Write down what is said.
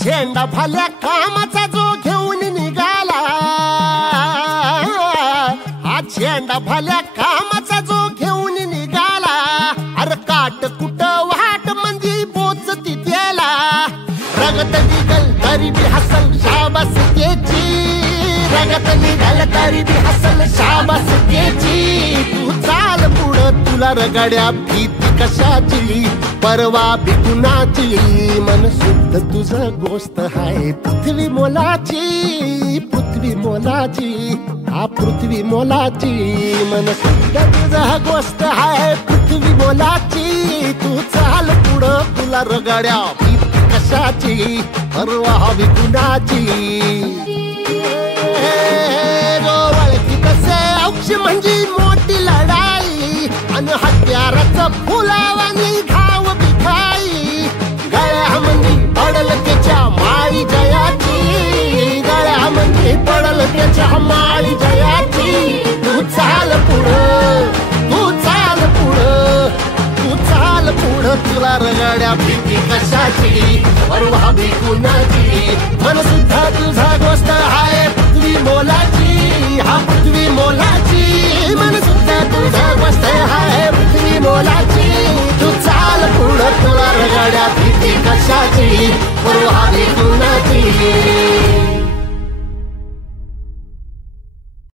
झेंडा भल्या कामाचा जो घेऊन निघाला, हा झेंडा भल्या कामाचा जो घेऊन निघाला, अरे काट कुट वाट मंदी पोचती त्याला, रगत निघल तरी बी हसल शाबास त्याची, रगत निघल तरी बी हसल शाबास त्याची, तू चाल पुढं तुला रगड्या भीती कशाची, परवा बी कुणाची, मन शुद्ध तुझं गोष्ट हाय पृथ्वी मोलाची, पृथ्वी मोलाची, हा पृथ्वी मोलाची, मन शुद्ध तुझं गोष्ट हाय पृथ्वी मोलाची, तू चाल पुढं तुला रगड्या भीती कशाची, परवा बी कुणाची, ओळखी कसे औक्ष म्हणजे मोठी लढाई, अन हत्याराचं फुलावानी घाव बिखाई, गळ्यामध्ये पडल त्याच्या माळी जयाची, गळ्यामध्ये पडल त्याच्या माळी जयाची, तू चाल पुढं, तू चाल पुढं, तू चाल पुढं तुला रगड्या भीती कशाची, परवा भी कुणाची, मन सुद्धा तुझा गोष्ट हाय पृथ्वी मोलाची, हा पृथ्वी मोलाची, मन सुद्धा तुझा गोष्ट